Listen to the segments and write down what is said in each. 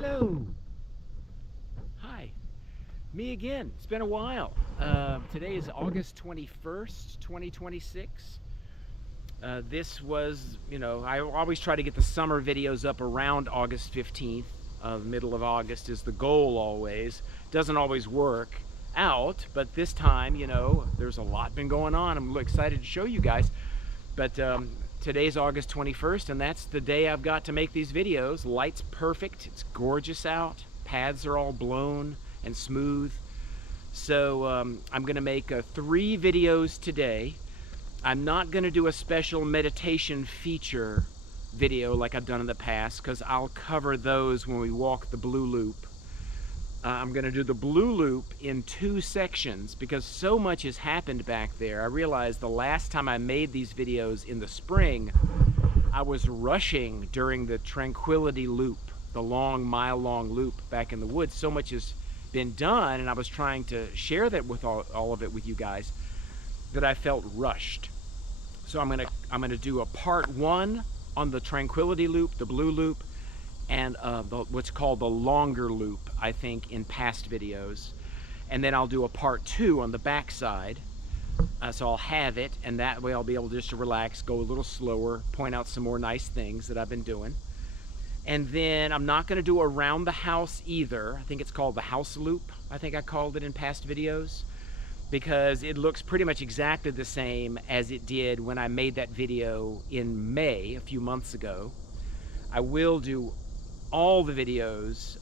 Hello. Hi. Me again. It's been a while. Today is August 21st, 2026. This was, I always try to get the summer videos up around August 15th. Middle of August is the goal always. Doesn't always work out, but this time, there's a lot been going on. I'm excited to show you guys. But today's August 21st, and that's the day I've got to make these videos. Light's perfect. It's gorgeous out. Paths are all blown and smooth. So I'm going to make 3 videos today. I'm not going to do a special meditation feature video like I've done in the past, because I'll cover those when we walk the blue loop. I'm going to do the blue loop in 2 sections because so much has happened back there. I realized the last time I made these videos in the spring, I was rushing during the Tranquility Loop, the long mile-long loop back in the woods. So much has been done, and I was trying to share that with all of it with you guys, that I felt rushed. So I'm gonna do a part 1 on the Tranquility Loop, the blue loop, and what's called the longer loop, I think, in past videos. And then I'll do a part 2 on the back side. So I'll have it, and that way I'll be able just to relax, go a little slower, point out some more nice things that I've been doing. And then I'm not going to do around the house either. I think it's called the house loop. I think I called it in past videos, because it looks pretty much exactly the same as it did when I made that video in May, a few months ago. I will do all the videos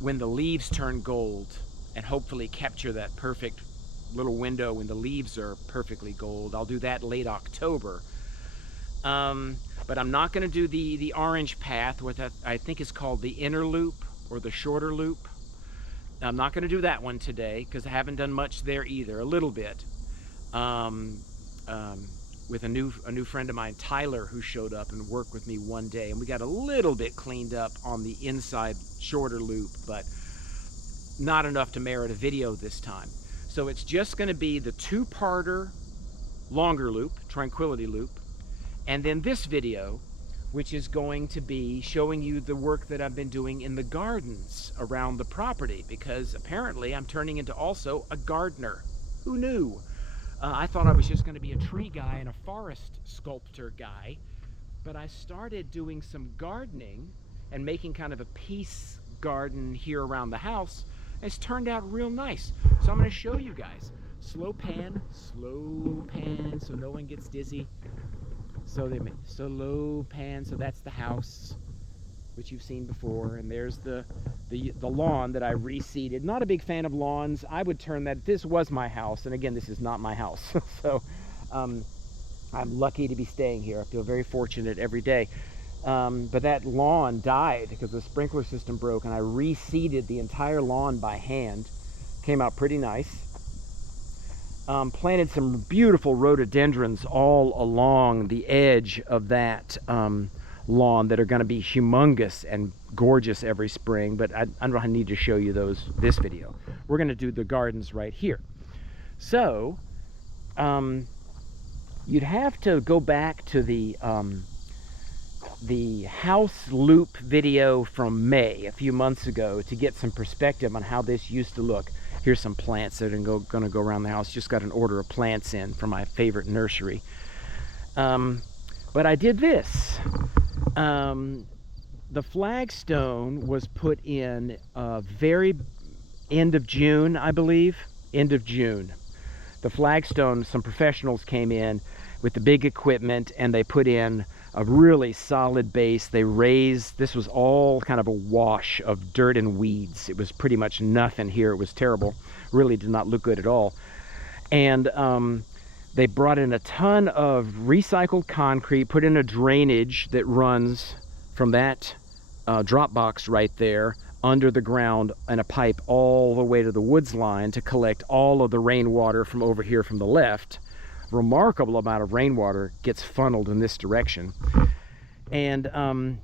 when the leaves turn gold, and hopefully capture that perfect little window when the leaves are perfectly gold. I'll do that late October. But I'm not going to do the orange path, what I think is called the inner loop or the shorter loop. I'm not going to do that one today because I haven't done much there either. A little bit. With a new friend of mine, Tyler, who showed up and worked with me one day, and we got a little bit cleaned up on the inside shorter loop, but not enough to merit a video this time. So it's just going to be the 2-parter longer loop, Tranquility Loop, and then this video, which is going to be showing you the work that I've been doing in the gardens around the property, because apparently I'm turning into also a gardener. Who knew? I thought I was just going to be a tree guy and a forest sculptor guy, but I started doing some gardening and making kind of a peace garden here around the house. It's turned out real nice. So I'm going to show you guys. Slow pan, so no one gets dizzy. So they make slow pan, so that's the house, which you've seen before, and there's the lawn that I reseeded. Not a big fan of lawns. I would turn that, this was my house, and again, this is not my house. So I'm lucky to be staying here. I feel very fortunate every day. But that lawn died because the sprinkler system broke, and I reseeded the entire lawn by hand. Came out pretty nice. Planted some beautiful rhododendrons all along the edge of that lawn that are going to be humongous and gorgeous every spring, but I don't need to show you those this video. We're going to do the gardens right here. So you'd have to go back to the house loop video from May, a few months ago, to get some perspective on how this used to look. Here's some plants that are going to go around the house. Just got an order of plants in from my favorite nursery. But I did this. The flagstone was put in very end of June, I believe. End of June. The flagstone, some professionals came in with the big equipment, and they put in a really solid base. They raised, this was all kind of a wash of dirt and weeds. It was pretty much nothing here. It was terrible. Really did not look good at all. And they brought in a ton of recycled concrete, put in a drainage that runs from that drop box right there under the ground, and a pipe all the way to the woods line to collect all of the rainwater from over here from the left. Remarkable amount of rainwater gets funneled in this direction. And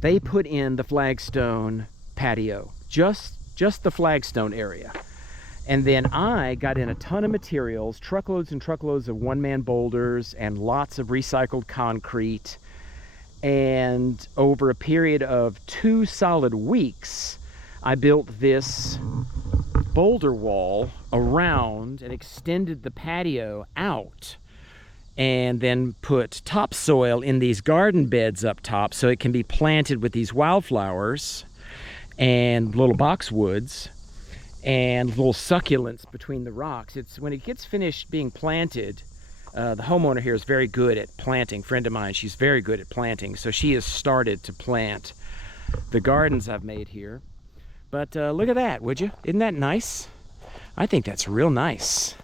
they put in the flagstone patio, just the flagstone area. And then I got in a ton of materials, truckloads and truckloads of one-man boulders and lots of recycled concrete, And over a period of 2 solid weeks, I built this boulder wall around and extended the patio out, and then put topsoil in these garden beds up top so it can be planted with these wildflowers and little boxwoods and little succulents between the rocks. It's when it gets finished being planted, the homeowner here is very good at planting. Friend of mine, she's very good at planting, so she has started to plant the gardens I've made here. But look at that, would you? Isn't that nice? I think that's real nice.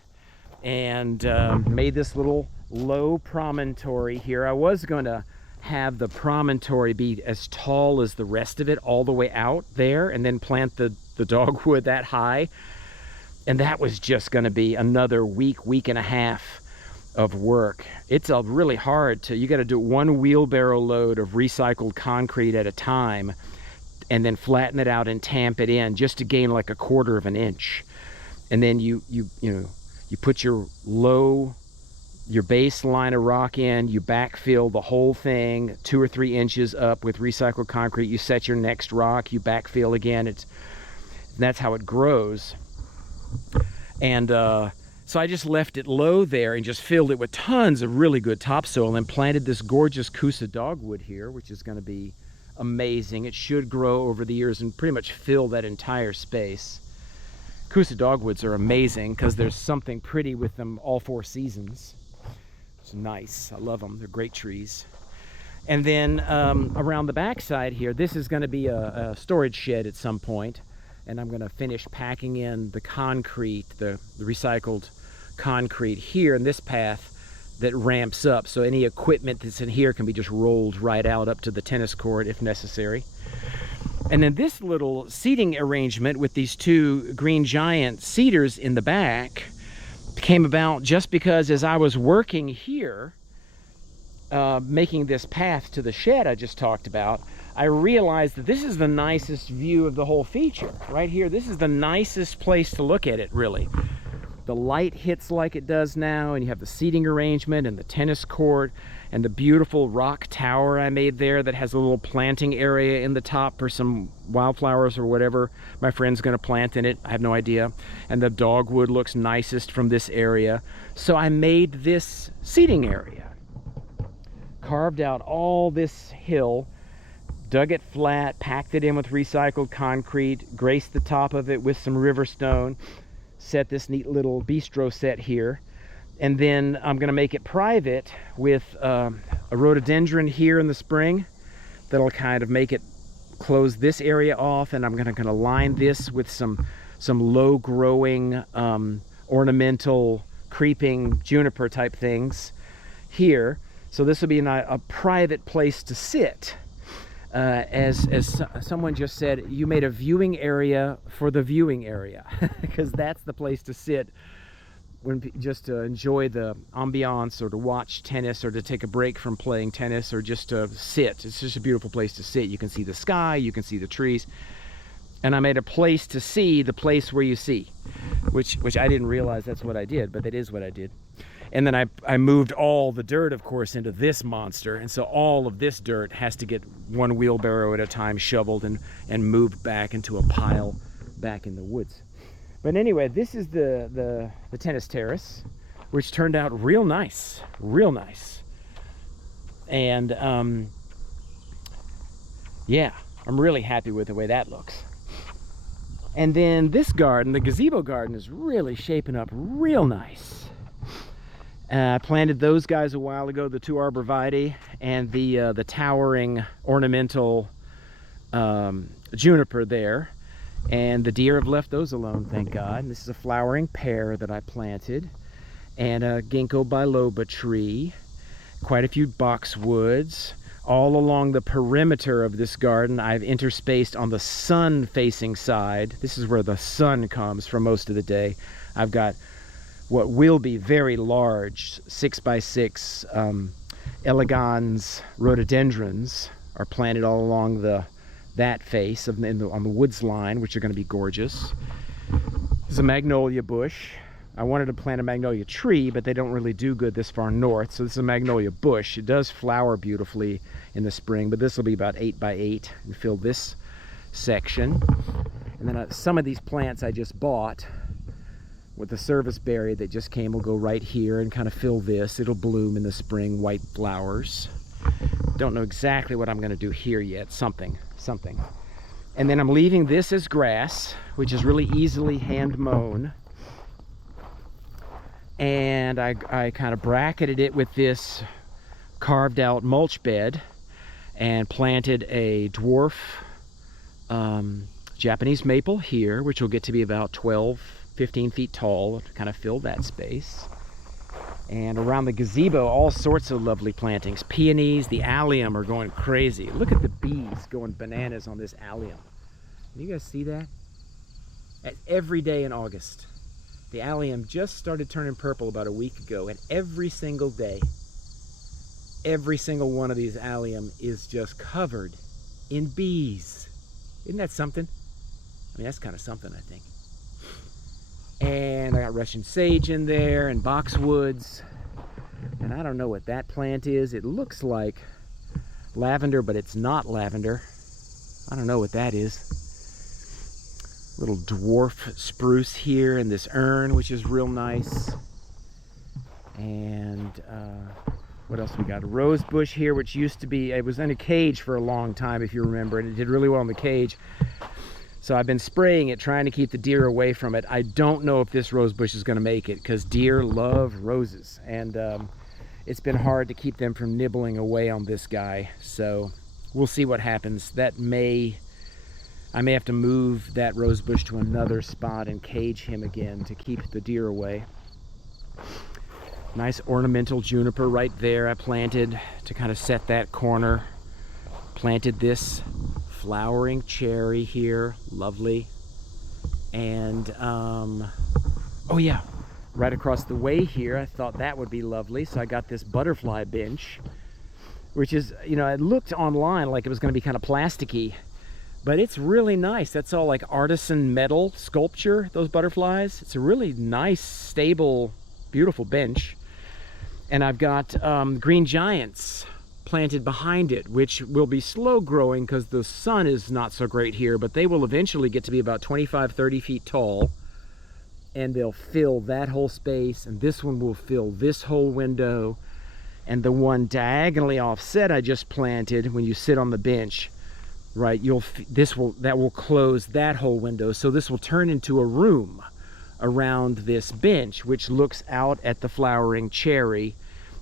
And made this little low promontory here. I was going to have the promontory be as tall as the rest of it all the way out there, and then plant the dogwood that high. And that was just going to be another week and a half of work. It's really hard to, you got to do 1 wheelbarrow load of recycled concrete at a time, and then flatten it out and tamp it in just to gain like 1/4 of an inch. And then you put your base line of rock in, you backfill the whole thing 2 or 3 inches up with recycled concrete. You set your next rock, you backfill again. That's how it grows. And so I just left it low there and just filled it with tons of really good topsoil, and planted this gorgeous Coosa dogwood here, which is going to be amazing. It should grow over the years and pretty much fill that entire space. Coosa dogwoods are amazing because there's something pretty with them all 4 seasons. It's nice. I love them. They're great trees. And then around the backside here, this is going to be a storage shed at some point, and I'm going to finish packing in the concrete, the recycled concrete here in this path that ramps up, so any equipment that's in here can be just rolled right out up to the tennis court if necessary. And then this little seating arrangement with these 2 green giant cedars in the back came about just because as I was working here, making this path to the shed I just talked about, I realized that this is the nicest view of the whole feature. Right here, this is the nicest place to look at it, really. The light hits like it does now, and you have the seating arrangement and the tennis court and the beautiful rock tower I made there that has a little planting area in the top for some wildflowers or whatever my friend's going to plant in it. I have no idea. And the dogwood looks nicest from this area. So I made this seating area. Carved out all this hill, dug it flat, packed it in with recycled concrete, graced the top of it with some river stone, set this neat little bistro set here. And then I'm going to make it private with a rhododendron here in the spring that'll kind of make it close this area off, and I'm going to line this with some low growing ornamental creeping juniper type things here. So this will be a private place to sit. As someone just said, you made a viewing area for the viewing area, because that's the place to sit just to enjoy the ambiance, or to watch tennis, or to take a break from playing tennis, or just to sit. It's just a beautiful place to sit. You can see the sky, you can see the trees. And I made a place to see the place where you see, which I didn't realize that's what I did, but that is what I did. And then I moved all the dirt, of course, into this monster. And so all of this dirt has to get 1 wheelbarrow at a time shoveled and moved back into a pile back in the woods. But anyway, this is the tennis terrace, which turned out real nice, real nice. And yeah, I'm really happy with the way that looks. And then this garden, the gazebo garden, is really shaping up real nice. I planted those guys a while ago, the 2 arborvitae and the towering ornamental juniper there. And the deer have left those alone, thank God. And this is a flowering pear that I planted, and a ginkgo biloba tree, quite a few boxwoods. All along the perimeter of this garden, I've interspaced on the sun-facing side. This is where the sun comes for most of the day. I've got what will be very large 6x6 elegans rhododendrons are planted all along that face on the woods line, which are going to be gorgeous. There's a magnolia bush I wanted to plant a magnolia tree, but they don't really do good this far north. So this is a magnolia bush. It does flower beautifully in the spring, but this will be about 8 by 8 and fill this section. And then some of these plants I just bought with the service berry that just came will go right here and kind of fill this. It'll bloom in the spring, white flowers. Don't know exactly what I'm going to do here yet. Something. And then I'm leaving this as grass, which is really easily hand mown. And I kind of bracketed it with this carved out mulch bed and planted a dwarf Japanese maple here, which will get to be about 15 feet tall to kind of fill that space. And around the gazebo, all sorts of lovely plantings. Peonies, the allium are going crazy. Look at the bees going bananas on this allium. Can you guys see that? Every day in August. The allium just started turning purple about a week ago, and every single day, every single one of these allium is just covered in bees. Isn't that something? I mean, that's kind of something, I think. And I got Russian sage in there and boxwoods. And I don't know what that plant is. It looks like lavender, but it's not lavender. I don't know what that is. Little dwarf spruce here in this urn, which is real nice. And what else we got? A rose bush here, which used to be, it was in a cage for a long time, if you remember, and it did really well in the cage. So I've been spraying it, trying to keep the deer away from it. I don't know if this rose bush is going to make it, because deer love roses, and it's been hard to keep them from nibbling away on this guy. So we'll see what happens. I may have to move that rose bush to another spot and cage him again to keep the deer away. Nice ornamental juniper right there I planted to kind of set that corner. Planted this flowering cherry here, lovely. And oh yeah, right across the way here, I thought that would be lovely, so I got this butterfly bench, which is, you know, it looked online like it was going to be kind of plasticky, but it's really nice. That's all like artisan metal sculpture, those butterflies. It's a really nice, stable, beautiful bench. And I've got green giants planted behind it, which will be slow growing because the sun is not so great here, but they will eventually get to be about 25-30 feet tall, and they'll fill that whole space, and this one will fill this whole window, and the one diagonally offset I just planted, when you sit on the bench, right, that will close that whole window, so this will turn into a room around this bench, which looks out at the flowering cherry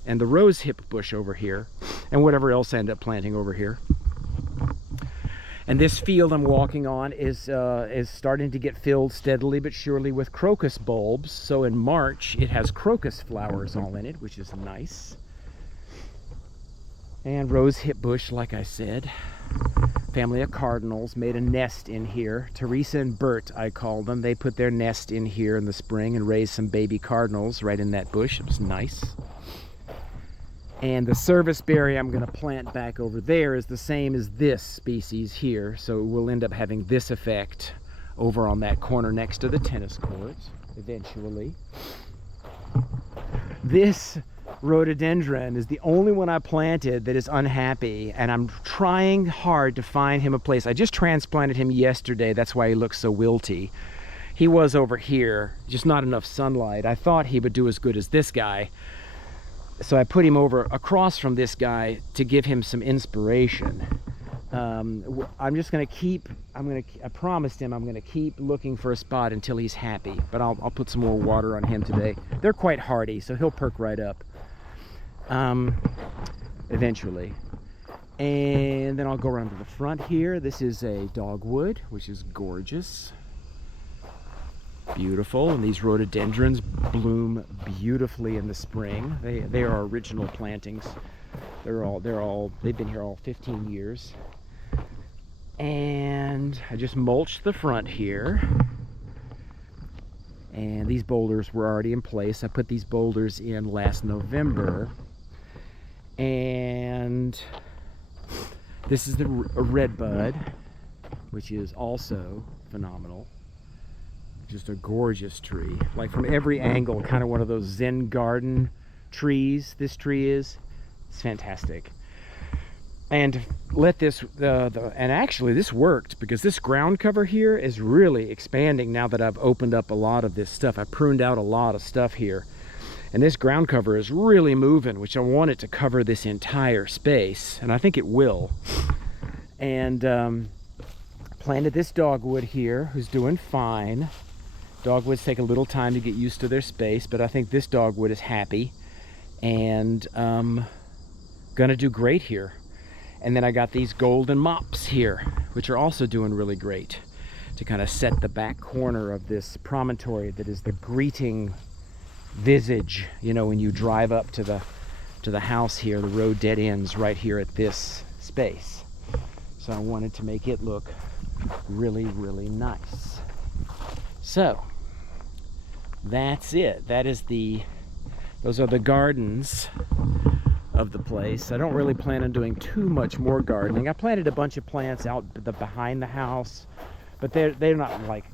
and the rose hip bush over here, and whatever else I end up planting over here. And this field I'm walking on is starting to get filled steadily but surely with crocus bulbs. So in March, it has crocus flowers all in it, which is nice. And rose hip bush, like I said. Family of cardinals made a nest in here. Teresa and Bert, I call them. They put their nest in here in the spring and raised some baby cardinals right in that bush. It was nice. And the service berry I'm going to plant back over there is the same as this species here, so we'll end up having this effect over on that corner next to the tennis courts eventually. This rhododendron is the only one I planted that is unhappy, and I'm trying hard to find him a place. I just transplanted him yesterday, that's why he looks so wilty. He was over here, just not enough sunlight. I thought he would do as good as this guy, so I put him over across from this guy to give him some inspiration. I'm just going to keep, I promised him I'm going to keep looking for a spot until he's happy, but I'll put some more water on him today. They're quite hardy, so he'll perk right up eventually. And then I'll go around to the front here. This is a dogwood, which is gorgeous. Beautiful, and these rhododendrons bloom beautifully in the spring. They are original plantings. They've been here all 15 years. And I just mulched the front here. And these boulders were already in place. I put these boulders in last November. And this is a red bud, which is also phenomenal. just a gorgeous tree. Like from every angle, kind of one of those Zen garden trees. This tree is. It's fantastic. And to let this, and actually this worked, because this ground cover here is really expanding now that I've opened up a lot of this stuff. I pruned out a lot of stuff here. And this ground cover is really moving, which I want it to cover this entire space. And I think it will. And planted this dogwood here, who's doing fine. Dogwoods take a little time to get used to their space, but I think this dogwood is happy. And gonna do great here. And then I got these golden mops here, which are also doing really great to kind of set the back corner of this promontory that is the greeting visage. You know, when you drive up to the house here, the road dead ends right here at this space. So I wanted to make it look really, really nice. So that's it. Those are the gardens of the place. I don't really plan on doing too much more gardening. I planted a bunch of plants out behind the house, but they're not like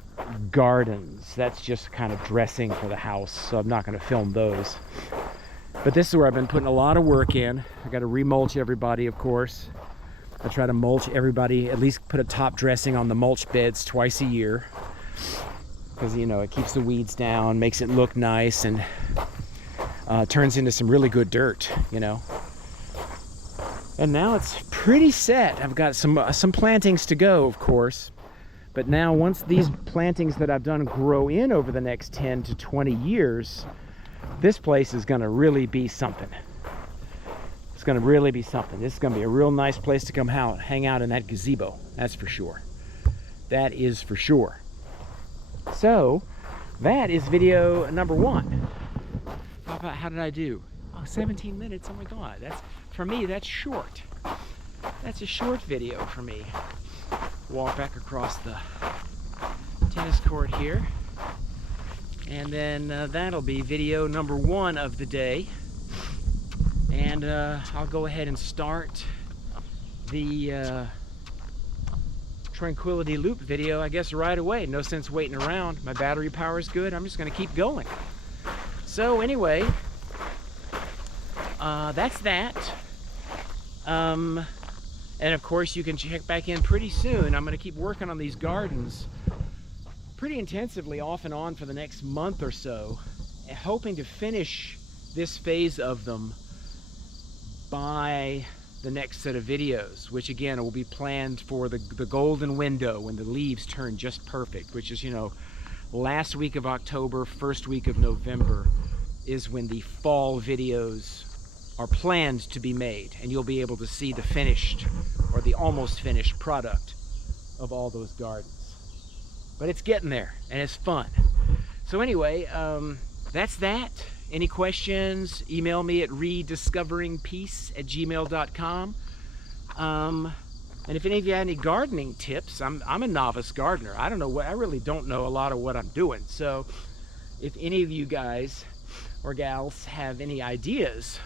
gardens. That's just kind of dressing for the house, so I'm not going to film those. But this is where I've been putting a lot of work in. I got to remulch everybody, of course. I try to mulch everybody, at least put a top dressing on the mulch beds twice a year, because, you know, it keeps the weeds down, makes it look nice, and turns into some really good dirt, you know. And now it's pretty set. I've got some plantings to go, of course. But now once these plantings that I've done grow in over the next 10 to 20 years, this place is going to really be something. It's going to really be something. This is going to be a real nice place to come hang out in that gazebo. That's for sure. That is for sure. So that is video number 1. How did I do? Oh, 17 minutes. Oh my God. For me, that's short. That's a short video for me. Walk back across the tennis court here. And then that'll be video number 1 of the day. And I'll go ahead and start the Tranquility Loop video, I guess, right away. No sense waiting around. My battery power is good. I'm just going to keep going. So anyway, that's that. And of course you can check back in pretty soon. I'm going to keep working on these gardens pretty intensively off and on for the next month or so, hoping to finish this phase of them by the next set of videos, which again will be planned for the golden window when the leaves turn just perfect, which is, you know, last week of October, first week of November is when the fall videos are planned to be made, and you'll be able to see the finished or the almost finished product of all those gardens. But it's getting there and it's fun. So anyway, that's that. Any questions, email me at rediscoveringpeace@gmail.com. And if any of you have any gardening tips, I'm a novice gardener. I really don't know a lot of what I'm doing. So if any of you guys or gals have any ideas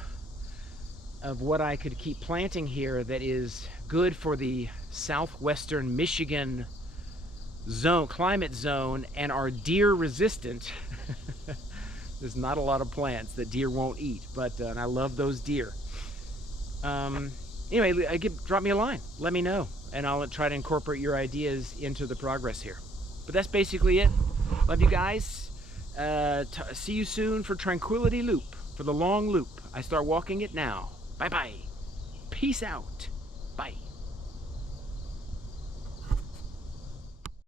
of what I could keep planting here that is good for the southwestern Michigan climate zone and are deer resistant, there's not a lot of plants that deer won't eat, but and I love those deer. Anyway, drop me a line, let me know, and I'll try to incorporate your ideas into the progress here. But that's basically it. Love you guys. See you soon for Tranquility Loop, for the long loop. I start walking it now. Bye-bye. Peace out. Bye.